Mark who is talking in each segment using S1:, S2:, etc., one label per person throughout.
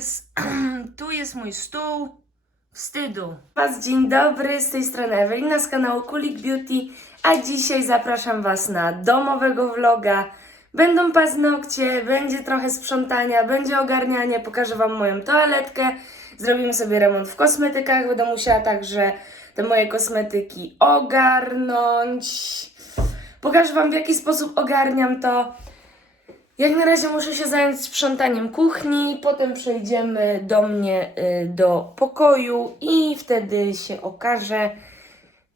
S1: jest, tu jest mój stół wstydu. Was dzień dobry, z tej strony Ewelina z kanału Kulik Beauty, a dzisiaj zapraszam Was na domowego vloga. Będą paznokcie, będzie trochę sprzątania, będzie ogarnianie, pokażę Wam moją toaletkę, zrobimy sobie remont w kosmetykach, będę musiała także te moje kosmetyki ogarnąć. Pokażę Wam w jaki sposób ogarniam to. Jak na razie muszę się zająć sprzątaniem kuchni, potem przejdziemy do mnie y, do pokoju i wtedy się okaże,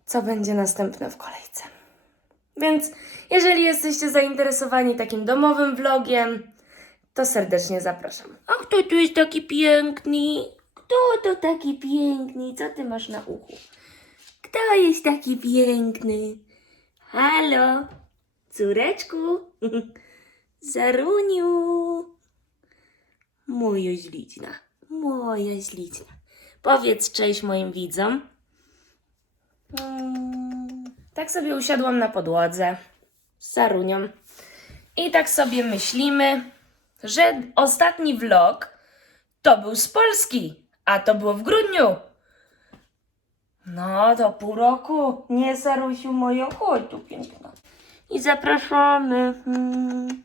S1: co będzie następne w kolejce. Więc jeżeli jesteście zainteresowani takim domowym vlogiem, to serdecznie zapraszam. A kto tu jest taki piękny? Kto to taki piękny? Co ty masz na uchu? Kto jest taki piękny? Halo, córeczku? Zaruniu. Moja śliczna, moja śliczna. Powiedz cześć moim widzom. Mm, Tak sobie usiadłam na podłodze z Sarunią. I tak sobie myślimy, że ostatni vlog to był z Polski, a to było w grudniu. No, to pół roku. Nie, Sarusiu moją, chodź tu piękna. I zapraszamy. Mm.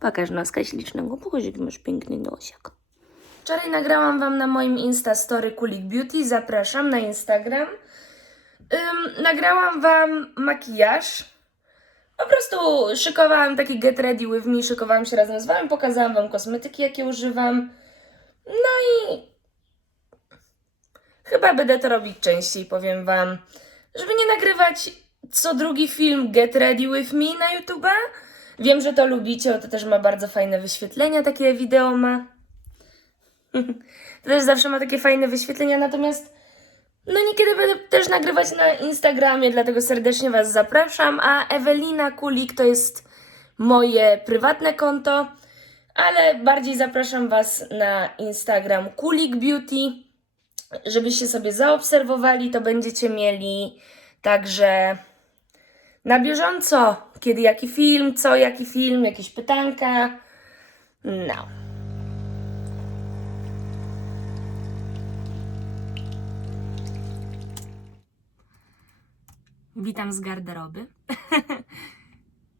S1: Pokaż noska ślicznego, pokaż jaki masz piękny nosiak. Wczoraj nagrałam Wam na moim Insta Story Kulik Beauty, zapraszam na Instagram. Ym, nagrałam Wam makijaż. Po prostu szykowałam taki get ready with me, szykowałam się razem z Wami, pokazałam Wam kosmetyki, jakie używam. No i chyba będę to robić częściej, powiem Wam. Żeby nie nagrywać co drugi film Get Ready With Me na YouTube. Wiem, że to lubicie, bo to też ma bardzo fajne wyświetlenia, takie wideo ma. to też zawsze ma takie fajne wyświetlenia, natomiast no niekiedy będę też nagrywać na Instagramie, dlatego serdecznie Was zapraszam, a Ewelina Kulik to jest moje prywatne konto, ale bardziej zapraszam Was na Instagram Kulik Beauty, żebyście sobie zaobserwowali, to będziecie mieli także na bieżąco, kiedy jaki film, co jaki film, jakieś pytanka. No. Witam z garderoby.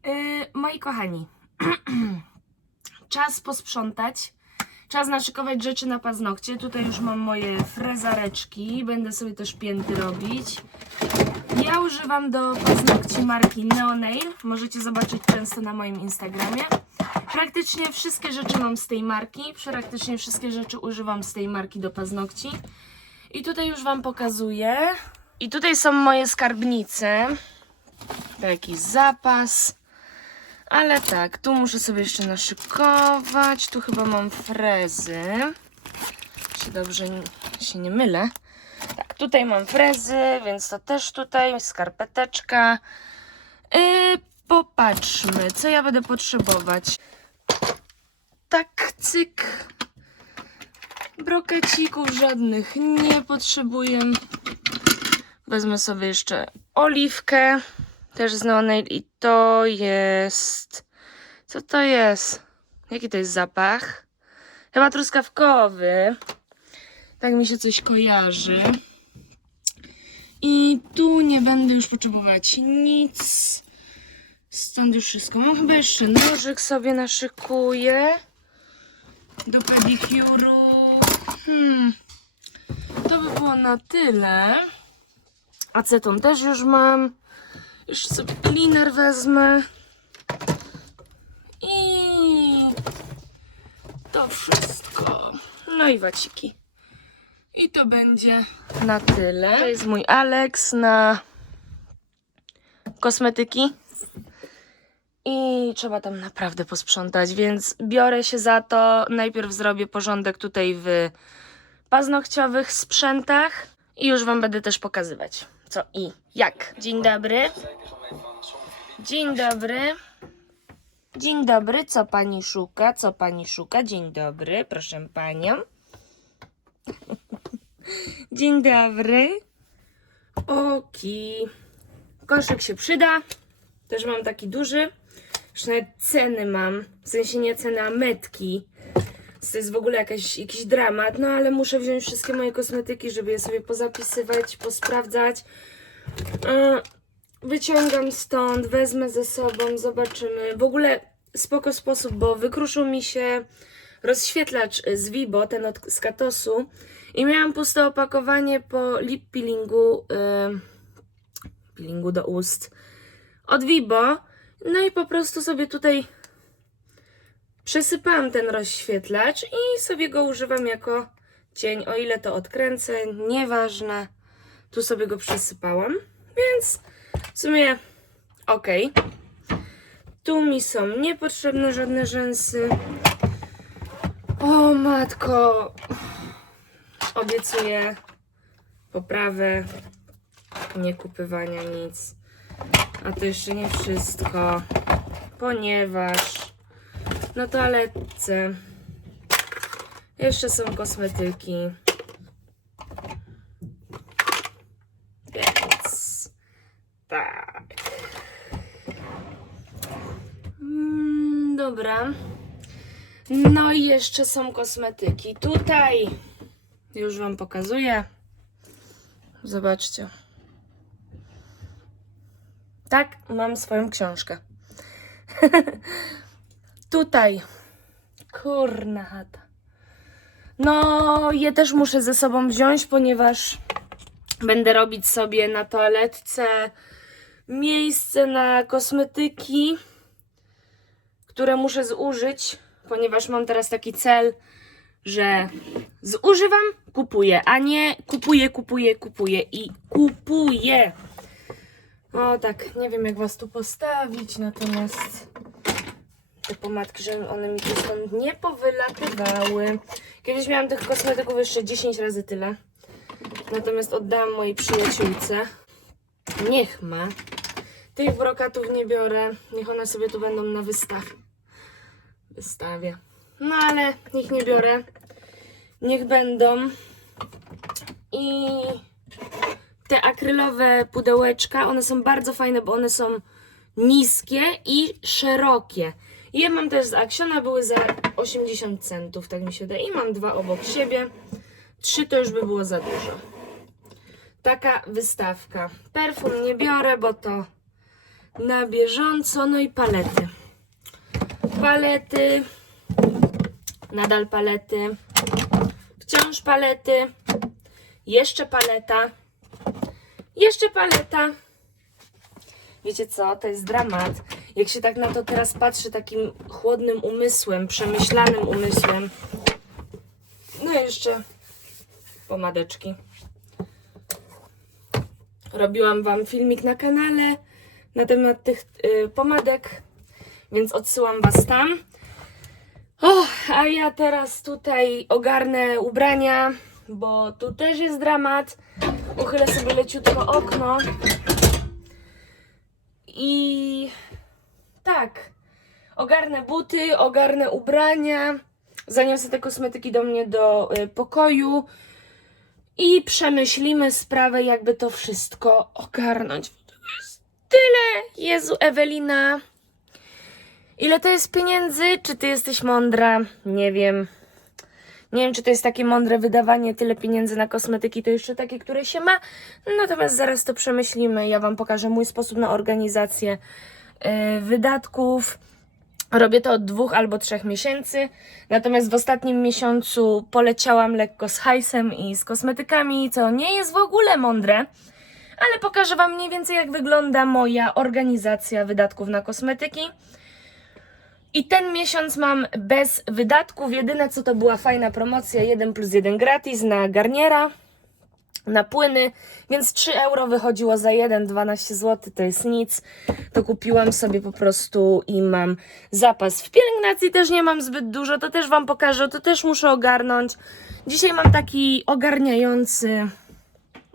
S1: Yy, moi kochani, czas posprzątać. Czas naszykować rzeczy na paznokcie. Tutaj już mam moje frezareczki. Będę sobie też pięty robić. Ja używam do paznokci marki Neonail. Możecie zobaczyć często na moim Instagramie. Praktycznie wszystkie rzeczy mam z tej marki. Praktycznie wszystkie rzeczy używam z tej marki do paznokci. I tutaj już Wam pokazuję. I tutaj są moje skarbnice. Taki zapas. Ale tak, tu muszę sobie jeszcze naszykować. Tu chyba mam frezy. Czy dobrze się nie mylę. Tutaj mam frezy, więc to też tutaj skarpeteczka. Yy, popatrzmy, co ja będę potrzebować. Tak, cyk. Brokecików żadnych nie potrzebuję. Wezmę sobie jeszcze oliwkę. Też z Neonail i to jest... Co to jest? Jaki to jest zapach? Chyba truskawkowy. Tak mi się coś kojarzy. I tu nie będę już potrzebować nic. Stąd już wszystko. Mam chyba jeszcze nożyk sobie naszykuję. Do pedikuru. Hmm. To by było na tyle. Aceton też już mam. Jeszcze sobie cleaner wezmę. I to wszystko. No i waciki. I to będzie na tyle. To jest mój Alex na kosmetyki. I trzeba tam naprawdę posprzątać, więc biorę się za to. Najpierw zrobię porządek tutaj w paznokciowych sprzętach i już Wam będę też pokazywać co i jak. Dzień dobry. Dzień dobry. Dzień dobry, co pani szuka? Co pani szuka? Dzień dobry, proszę panią. Dzień dobry. Oki. Koszyk się przyda. Też mam taki duży. Już nawet ceny mam. W sensie nie ceny, a metki. To jest w ogóle jakaś, jakiś dramat, no ale muszę wziąć wszystkie moje kosmetyki, żeby je sobie pozapisywać, posprawdzać. E, Wyciągam stąd, wezmę ze sobą, zobaczymy. W ogóle spoko sposób, bo wykruszył mi się rozświetlacz z Vibo, ten od z Katosu i miałam puste opakowanie po lip peelingu, yy, peelingu do ust od Vibo. No i po prostu sobie tutaj przesypałam ten rozświetlacz i sobie go używam jako cień. O ile to odkręcę, nieważne. Tu sobie go przesypałam, więc w sumie ok. Tu mi są niepotrzebne żadne rzęsy. O matko. Obiecuję poprawę nie kupywania nic. A to jeszcze nie wszystko, ponieważ na toaletce jeszcze są kosmetyki. Więc tak. Mm, dobra. No i jeszcze są kosmetyki. Tutaj już Wam pokazuję. Zobaczcie. Tak, mam swoją książkę. Tutaj. Kurna chata. No, je też muszę ze sobą wziąć, ponieważ będę robić sobie na toaletce miejsce na kosmetyki, które muszę zużyć, ponieważ mam teraz taki cel, że zużywam, kupuję, a nie kupuję, kupuję, kupuję i kupuję. O tak, nie wiem jak was tu postawić, natomiast te pomadki, żeby one mi tu stąd nie powylatywały. Kiedyś miałam tych kosmetyków jeszcze 10 razy tyle. Natomiast oddałam mojej przyjaciółce. Niech ma. Tych brokatów nie biorę. Niech one sobie tu będą na wystawie. Wystawie. No ale niech nie biorę. Niech będą. I te akrylowe pudełeczka, one są bardzo fajne, bo one są niskie i szerokie. Je mam też z Aksiona, były za 80 centów, tak mi się wydaje. I mam dwa obok siebie. Trzy to już by było za dużo. Taka wystawka. Perfum nie biorę, bo to na bieżąco. No i palety. Palety. Nadal palety. Wciąż palety. Jeszcze paleta. Jeszcze paleta. Wiecie co? To jest dramat. Jak się tak na to teraz patrzy takim chłodnym umysłem, przemyślanym umysłem. No i jeszcze pomadeczki. Robiłam Wam filmik na kanale na temat tych y, pomadek, więc odsyłam Was tam. O, a ja teraz tutaj ogarnę ubrania, bo tu też jest dramat. Uchylę sobie leciutko okno. I tak, ogarnę buty, ogarnę ubrania, zaniosę te kosmetyki do mnie do y, pokoju i przemyślimy sprawę, jakby to wszystko ogarnąć. To jest tyle! Jezu, Ewelina. Ile to jest pieniędzy? Czy ty jesteś mądra? Nie wiem. Nie wiem, czy to jest takie mądre wydawanie tyle pieniędzy na kosmetyki, to jeszcze takie, które się ma. Natomiast zaraz to przemyślimy. Ja Wam pokażę mój sposób na organizację yy, wydatków. Robię to od dwóch albo trzech miesięcy. Natomiast w ostatnim miesiącu poleciałam lekko z hajsem i z kosmetykami, co nie jest w ogóle mądre. Ale pokażę Wam mniej więcej, jak wygląda moja organizacja wydatków na kosmetyki. I ten miesiąc mam bez wydatków. Jedyne co to była fajna promocja 1 plus 1 gratis na Garniera, na płyny, więc 3 euro wychodziło za 1, 12 zł to jest nic. To kupiłam sobie po prostu i mam zapas. W pielęgnacji też nie mam zbyt dużo, to też Wam pokażę, to też muszę ogarnąć. Dzisiaj mam taki ogarniający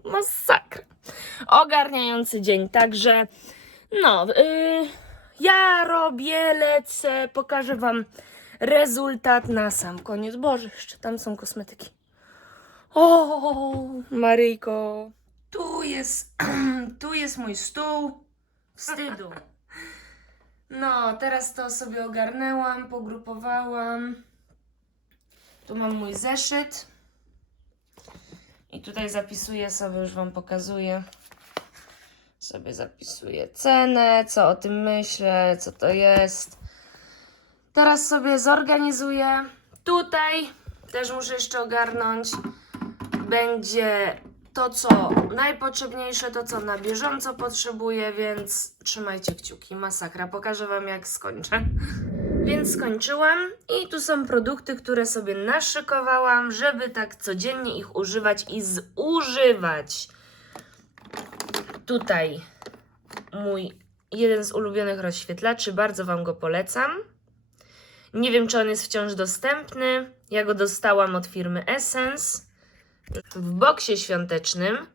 S1: masakra. Ogarniający dzień, także no, yy, ja robię, lecę, pokażę Wam rezultat na sam koniec. Boże, jeszcze tam są kosmetyki. O, Maryjko. Tu jest, tu jest mój stół. Wstydu. No, teraz to sobie ogarnęłam, pogrupowałam. Tu mam mój zeszyt. I tutaj zapisuję sobie, już Wam pokazuję. Sobie zapisuję cenę, co o tym myślę, co to jest. Teraz sobie zorganizuję. Tutaj też muszę jeszcze ogarnąć. Będzie to, co najpotrzebniejsze, to, co na bieżąco potrzebuję, więc trzymajcie kciuki. Masakra. Pokażę Wam, jak skończę. Więc skończyłam i tu są produkty, które sobie naszykowałam, żeby tak codziennie ich używać i zużywać. Tutaj mój jeden z ulubionych rozświetlaczy, bardzo Wam go polecam. Nie wiem, czy on jest wciąż dostępny. Ja go dostałam od firmy Essence w boksie świątecznym.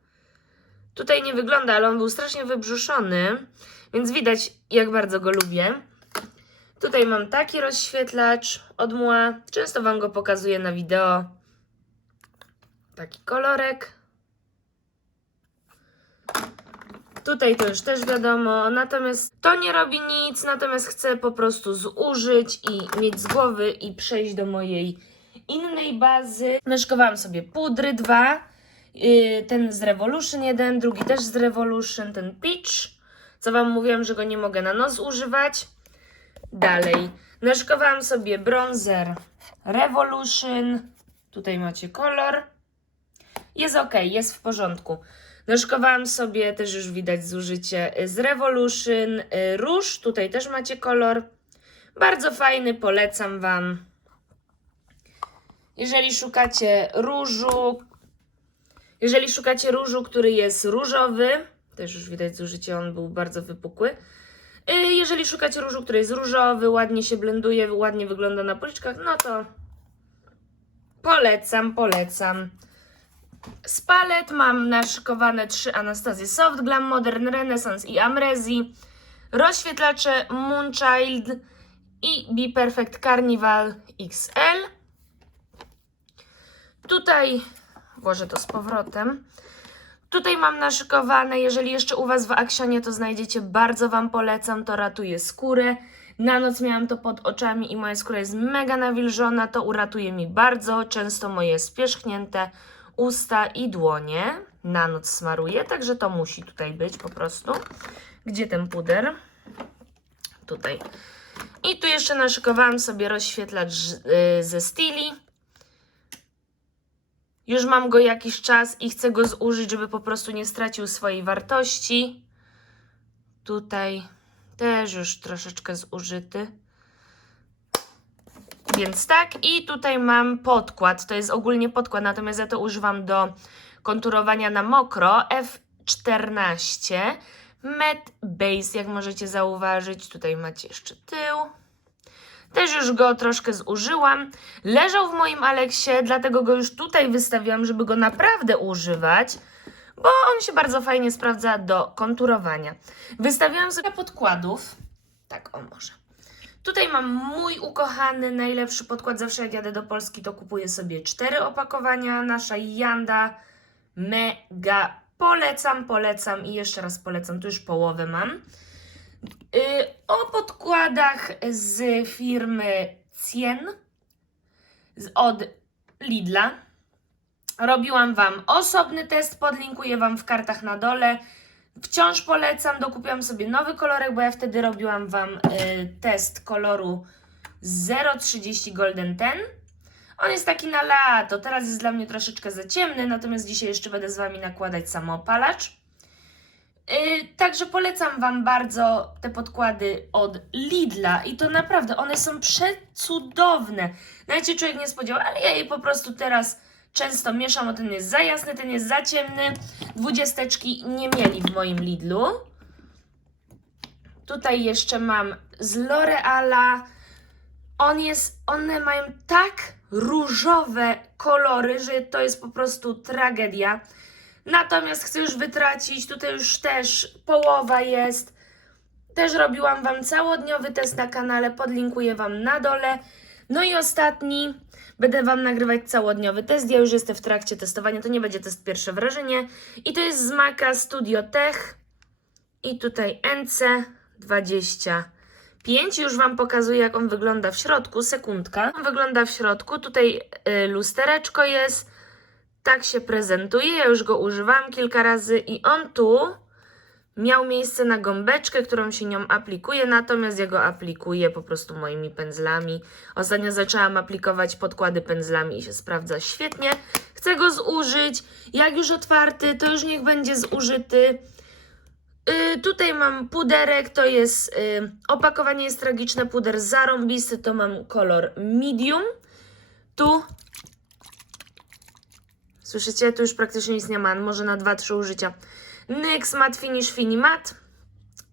S1: Tutaj nie wygląda, ale on był strasznie wybrzuszony, więc widać, jak bardzo go lubię. Tutaj mam taki rozświetlacz od Mua. Często Wam go pokazuję na wideo. Taki kolorek. Tutaj to już też wiadomo, natomiast to nie robi nic, natomiast chcę po prostu zużyć i mieć z głowy i przejść do mojej innej bazy. Naszykowałam sobie pudry dwa, yy, ten z Revolution jeden, drugi też z Revolution, ten Peach, co Wam mówiłam, że go nie mogę na nos używać. Dalej, naszykowałam sobie bronzer Revolution, tutaj macie kolor. Jest ok, jest w porządku. Naszykowałam sobie, też już widać zużycie y, z Revolution y, róż, tutaj też macie kolor. Bardzo fajny, polecam Wam. Jeżeli szukacie różu, jeżeli szukacie różu, który jest różowy, też już widać zużycie, on był bardzo wypukły. Y, Jeżeli szukacie różu, który jest różowy, ładnie się blenduje, ładnie wygląda na policzkach, no to polecam, polecam. Z palet mam naszykowane trzy Anastazje Soft Glam, Modern Renaissance i Amrezi. Rozświetlacze Moonchild i Be Perfect Carnival XL. Tutaj włożę to z powrotem. Tutaj mam naszykowane, jeżeli jeszcze u Was w Aksionie to znajdziecie, bardzo Wam polecam, to ratuje skórę. Na noc miałam to pod oczami i moja skóra jest mega nawilżona, to uratuje mi bardzo często moje spierzchnięte usta i dłonie. Na noc smaruję, także to musi tutaj być po prostu. Gdzie ten puder? Tutaj. I tu jeszcze naszykowałam sobie rozświetlacz yy, ze Stili. Już mam go jakiś czas i chcę go zużyć, żeby po prostu nie stracił swojej wartości. Tutaj też już troszeczkę zużyty. Więc tak, i tutaj mam podkład. To jest ogólnie podkład, natomiast ja to używam do konturowania na mokro. F14 Matte Base, jak możecie zauważyć. Tutaj macie jeszcze tył. Też już go troszkę zużyłam. Leżał w moim Aleksie, dlatego go już tutaj wystawiłam, żeby go naprawdę używać, bo on się bardzo fajnie sprawdza do konturowania. Wystawiłam sobie podkładów. Tak, o może. Tutaj mam mój ukochany, najlepszy podkład. Zawsze jak jadę do Polski, to kupuję sobie cztery opakowania. Nasza Janda mega polecam, polecam i jeszcze raz polecam. Tu już połowę mam. Yy, o podkładach z firmy Cien od Lidla. Robiłam Wam osobny test, podlinkuję Wam w kartach na dole. Wciąż polecam, dokupiłam sobie nowy kolorek, bo ja wtedy robiłam Wam y, test koloru 030 Golden Ten. On jest taki na lato, teraz jest dla mnie troszeczkę za ciemny, natomiast dzisiaj jeszcze będę z Wami nakładać samoopalacz. Yy, także polecam Wam bardzo te podkłady od Lidla i to naprawdę, one są przecudowne. Nawet człowiek nie spodziewał, ale ja je po prostu teraz często mieszam, o ten jest za jasny, ten jest za ciemny. Dwudziesteczki nie mieli w moim Lidlu. Tutaj jeszcze mam z L'Oreala. On jest, one mają tak różowe kolory, że to jest po prostu tragedia. Natomiast chcę już wytracić, tutaj już też połowa jest. Też robiłam Wam całodniowy test na kanale, podlinkuję Wam na dole. No i ostatni, będę Wam nagrywać całodniowy test. Ja już jestem w trakcie testowania, to nie będzie test pierwsze wrażenie. I to jest z Maca Studio Tech. I tutaj NC25. 5. Już Wam pokazuję, jak on wygląda w środku. Sekundka. On wygląda w środku. Tutaj y, lustereczko jest. Tak się prezentuje. Ja już go używałam kilka razy i on tu miał miejsce na gąbeczkę, którą się nią aplikuje, natomiast ja go aplikuję po prostu moimi pędzlami. Ostatnio zaczęłam aplikować podkłady pędzlami i się sprawdza świetnie. Chcę go zużyć. Jak już otwarty, to już niech będzie zużyty. Y, tutaj mam puderek, to jest y, opakowanie jest tragiczne, puder zarąbisty, to mam kolor medium. Tu słyszycie, tu już praktycznie nic nie ma, może na 2-3 użycia. NYX Matte Finish Fini Matte,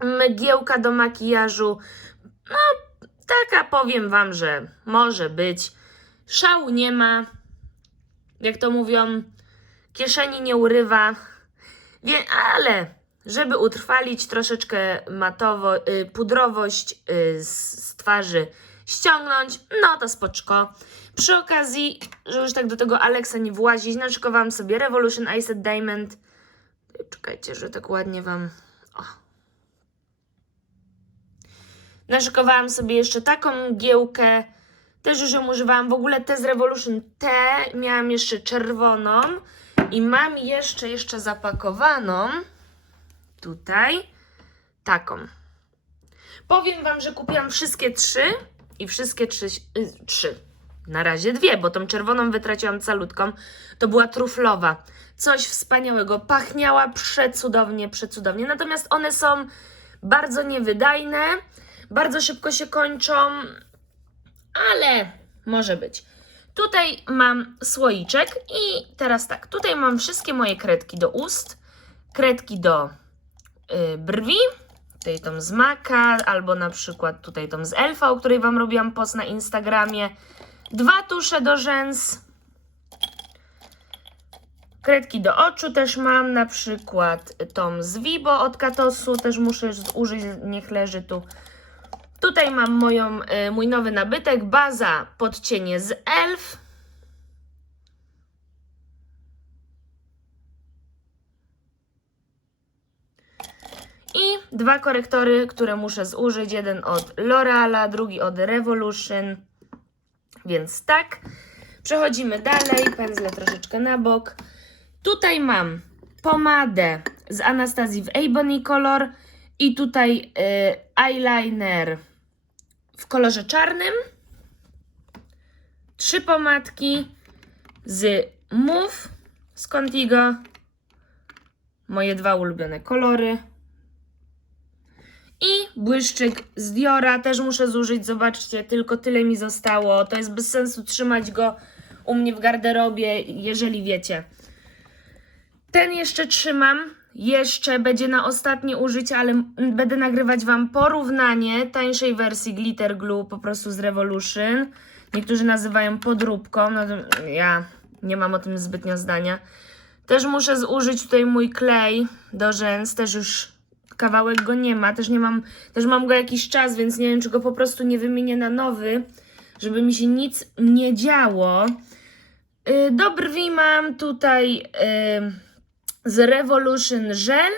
S1: mgiełka do makijażu, no taka powiem Wam, że może być. Szału nie ma, jak to mówią, kieszeni nie urywa, Wie, ale żeby utrwalić troszeczkę matowo, y, pudrowość y, z, z twarzy, ściągnąć, no to spoczko. Przy okazji, że już tak do tego Alexa nie włazić, naszykowałam sobie Revolution Iced Diamond. Czekajcie, że tak ładnie Wam... O. Naszykowałam sobie jeszcze taką mgiełkę. Też już używałam. W ogóle te z Revolution T miałam jeszcze czerwoną. I mam jeszcze, jeszcze zapakowaną tutaj taką. Powiem Wam, że kupiłam wszystkie trzy i wszystkie trzy, y, trzy. Na razie dwie, bo tą czerwoną wytraciłam calutką. To była truflowa. Coś wspaniałego. Pachniała przecudownie, przecudownie. Natomiast one są bardzo niewydajne. Bardzo szybko się kończą. Ale może być. Tutaj mam słoiczek i teraz tak, tutaj mam wszystkie moje kredki do ust, kredki do y, brwi, tutaj tą z Maka, albo na przykład tutaj tą z Elfa, o której Wam robiłam post na Instagramie, dwa tusze do rzęs, kredki do oczu też mam, na przykład tą z Vibo od Katosu, też muszę użyć, niech leży tu. Tutaj mam moją, y, mój nowy nabytek, baza podcienie z Elf. I dwa korektory, które muszę zużyć. Jeden od L'Oreala, drugi od Revolution. Więc tak. Przechodzimy dalej. Pędzle troszeczkę na bok. Tutaj mam pomadę z Anastazji w Ebony Color. I tutaj y, eyeliner w kolorze czarnym. Trzy pomadki z Move z Contigo. Moje dwa ulubione kolory. I błyszczyk z Diora też muszę zużyć. Zobaczcie, tylko tyle mi zostało. To jest bez sensu trzymać go u mnie w garderobie, jeżeli wiecie. Ten jeszcze trzymam. Jeszcze będzie na ostatnie użycie, ale będę nagrywać Wam porównanie tańszej wersji Glitter Glue po prostu z Revolution. Niektórzy nazywają podróbką, no ja nie mam o tym zbytnio zdania. Też muszę zużyć tutaj mój klej do rzęs, też już kawałek go nie ma, też nie mam, też mam go jakiś czas, więc nie wiem, czy go po prostu nie wymienię na nowy, żeby mi się nic nie działo. Yy, do brwi mam tutaj yy, z Revolution Gel.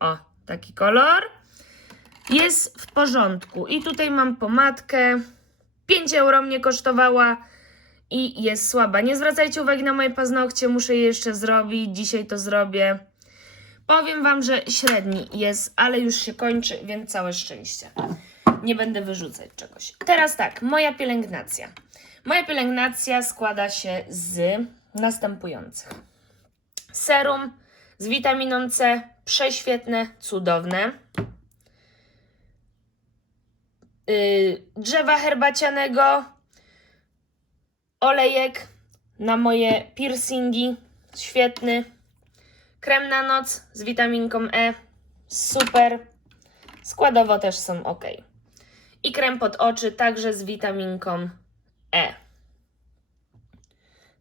S1: O, taki kolor. Jest w porządku. I tutaj mam pomadkę. 5 euro mnie kosztowała i jest słaba. Nie zwracajcie uwagi na moje paznokcie, muszę je jeszcze zrobić. Dzisiaj to zrobię. Powiem Wam, że średni jest, ale już się kończy, więc całe szczęście. Nie będę wyrzucać czegoś. Teraz tak, moja pielęgnacja. Moja pielęgnacja składa się z następujących: serum z witaminą C, prześwietne, cudowne. Yy, drzewa herbacianego, olejek na moje piercingi, świetny. Krem na noc z witaminką E, super. Składowo też są ok. I krem pod oczy także z witaminką E.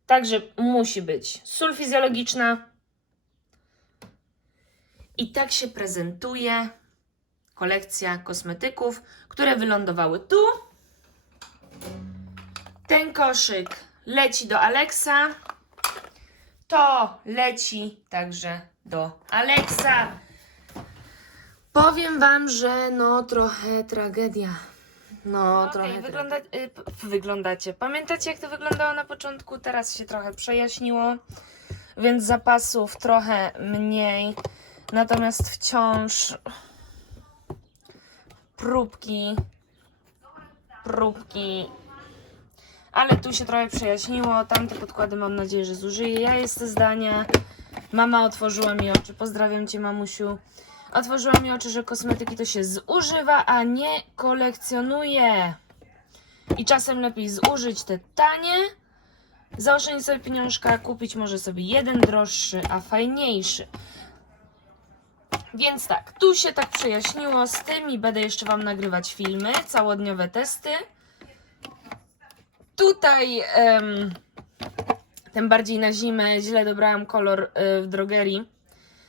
S1: Także musi być sól fizjologiczna. I tak się prezentuje kolekcja kosmetyków, które wylądowały tu. Ten koszyk leci do Alexa. to leci także do Alexa. Powiem wam, że no trochę tragedia. No, trochę. Wygląda, y, p- wyglądacie. Pamiętacie, jak to wyglądało na początku? Teraz się trochę przejaśniło, więc zapasów trochę mniej. Natomiast wciąż próbki, próbki. Ale tu się trochę przejaśniło. Tamte podkłady mam nadzieję, że zużyję. Ja jestem zdania. Mama otworzyła mi oczy. Pozdrawiam cię, mamusiu. Otworzyła mi oczy, że kosmetyki to się zużywa, a nie kolekcjonuje. I czasem lepiej zużyć te tanie, zaoszczędzić sobie pieniążka, kupić może sobie jeden droższy, a fajniejszy. Więc tak, tu się tak przejaśniło z tym i będę jeszcze Wam nagrywać filmy, całodniowe testy. Tutaj em, tym bardziej na zimę źle dobrałam kolor y, w drogerii.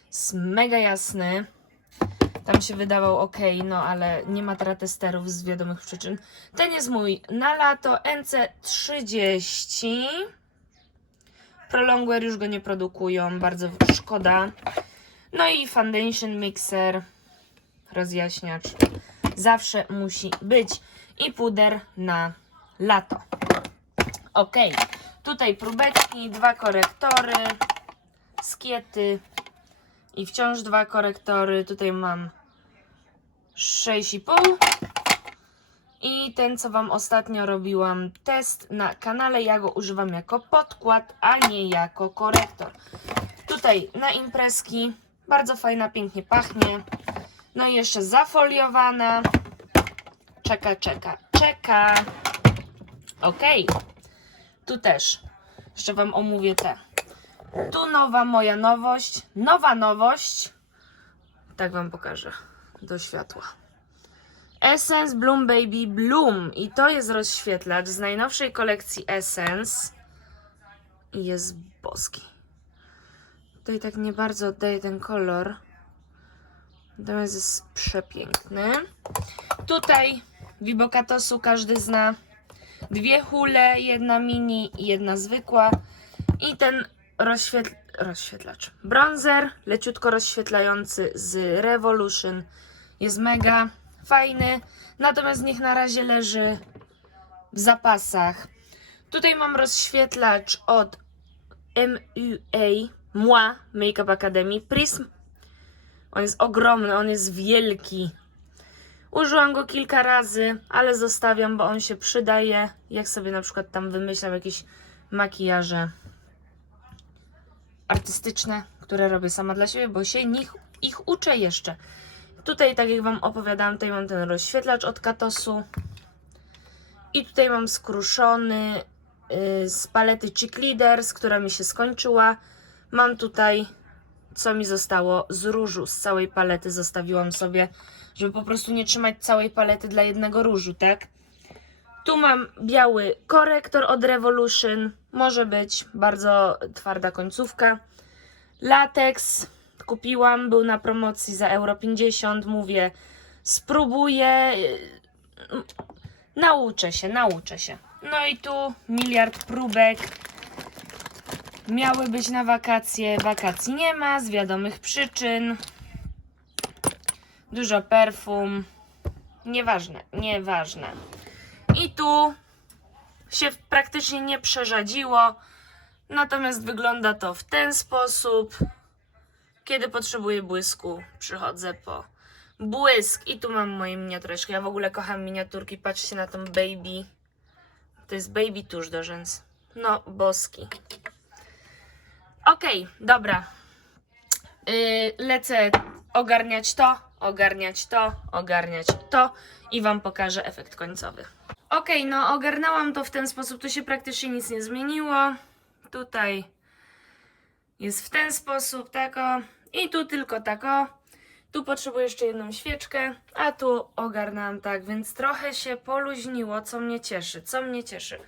S1: Jest mega jasny. Tam się wydawał ok, no ale nie ma teraz testerów z wiadomych przyczyn. Ten jest mój na lato NC30. Prolongwear już go nie produkują, bardzo szkoda. No i Foundation Mixer, rozjaśniacz. Zawsze musi być. I puder na lato. Ok, tutaj próbeczki, dwa korektory, skiety i wciąż dwa korektory. Tutaj mam 6,5 i ten, co Wam ostatnio robiłam test na kanale, ja go używam jako podkład, a nie jako korektor. Tutaj na imprezki, bardzo fajna, pięknie pachnie. No i jeszcze zafoliowana. Czeka, czeka, czeka. Ok. Tu też. Jeszcze Wam omówię te. Tu nowa moja nowość. Nowa nowość. Tak Wam pokażę do światła. Essence Bloom Baby Bloom. I to jest rozświetlacz z najnowszej kolekcji Essence. I jest boski. Tutaj tak nie bardzo oddaje ten kolor. Natomiast jest przepiękny. Tutaj Vibokatosu każdy zna. Dwie hule, jedna mini i jedna zwykła. I ten rozświetl rozświetlacz. Bronzer, leciutko rozświetlający z Revolution. Jest mega fajny. Natomiast niech na razie leży w zapasach. Tutaj mam rozświetlacz od MUA, MUA Makeup Academy Prism. On jest ogromny, on jest wielki. Użyłam go kilka razy, ale zostawiam, bo on się przydaje. Jak sobie na przykład tam wymyślam jakieś makijaże artystyczne, które robię sama dla siebie, bo się nich, ich uczę jeszcze. Tutaj, tak jak Wam opowiadałam, tutaj mam ten rozświetlacz od Katosu. I tutaj mam skruszony yy, z palety Chick Leaders, która mi się skończyła. Mam tutaj, co mi zostało z różu, z całej palety zostawiłam sobie, żeby po prostu nie trzymać całej palety dla jednego różu, tak? Tu mam biały korektor od Revolution. Może być bardzo twarda końcówka. Lateks kupiłam, był na promocji za euro 50. Mówię, spróbuję. Nauczę się, nauczę się. No i tu miliard próbek. Miały być na wakacje. Wakacji nie ma z wiadomych przyczyn. Dużo perfum. Nieważne, nieważne. I tu się praktycznie nie przerzadziło. Natomiast wygląda to w ten sposób. Kiedy potrzebuję błysku, przychodzę po błysk. I tu mam moje miniatureczki. Ja w ogóle kocham miniaturki. Patrzcie na tą baby. To jest baby tuż do rzęs. No, boski. Okej, dobra. Yy, lecę ogarniać to, ogarniać to, ogarniać to i Wam pokażę efekt końcowy. Ok, no ogarnęłam to w ten sposób, tu się praktycznie nic nie zmieniło. Tutaj jest w ten sposób, tako i tu tylko tako. Tu potrzebuję jeszcze jedną świeczkę, a tu ogarnęłam tak, więc trochę się poluźniło, co mnie cieszy, co mnie cieszy.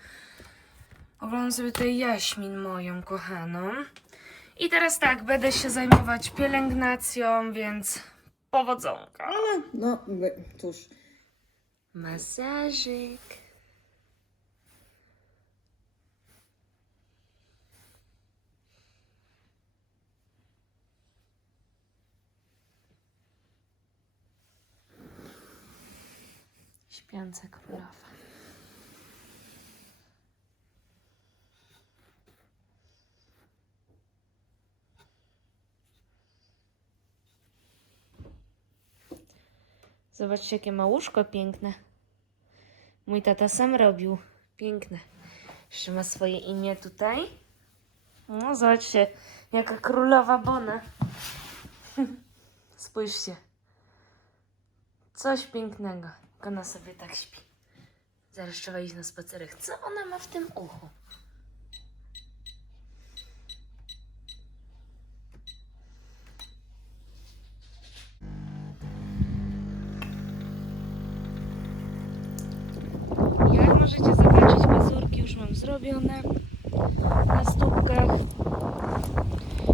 S1: Oglądam sobie tutaj jaśmin moją kochaną. I teraz tak, będę się zajmować pielęgnacją, więc powodzonka.
S2: Ale no, cóż,
S1: masażyk. Śpiąca królowa. Zobaczcie, jakie małuszko piękne. Mój tata sam robił. Piękne. Jeszcze ma swoje imię tutaj. No, zobaczcie, jaka królowa Bona. Spójrzcie. Coś pięknego. Ona sobie tak śpi. Zaraz trzeba iść na spacerek. Co ona ma w tym uchu? Możecie zobaczyć, pazurki już mam zrobione na stópkach.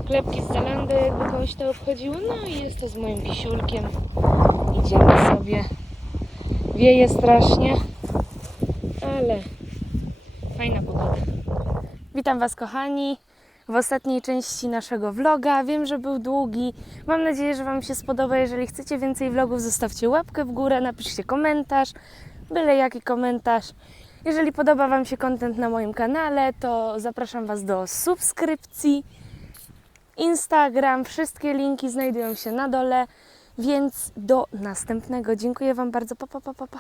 S1: Klepki z Zalandy, jakby kogoś to obchodziło. No i jest to z moim pisiulkiem. Idziemy sobie. Wieje strasznie, ale fajna pogoda. Witam Was, kochani, w ostatniej części naszego vloga. Wiem, że był długi. Mam nadzieję, że Wam się spodoba. Jeżeli chcecie więcej vlogów, zostawcie łapkę w górę, napiszcie komentarz, byle jaki komentarz. Jeżeli podoba Wam się content na moim kanale, to zapraszam Was do subskrypcji. Instagram, wszystkie linki znajdują się na dole, więc do następnego. Dziękuję Wam bardzo. Pa, pa, pa, pa.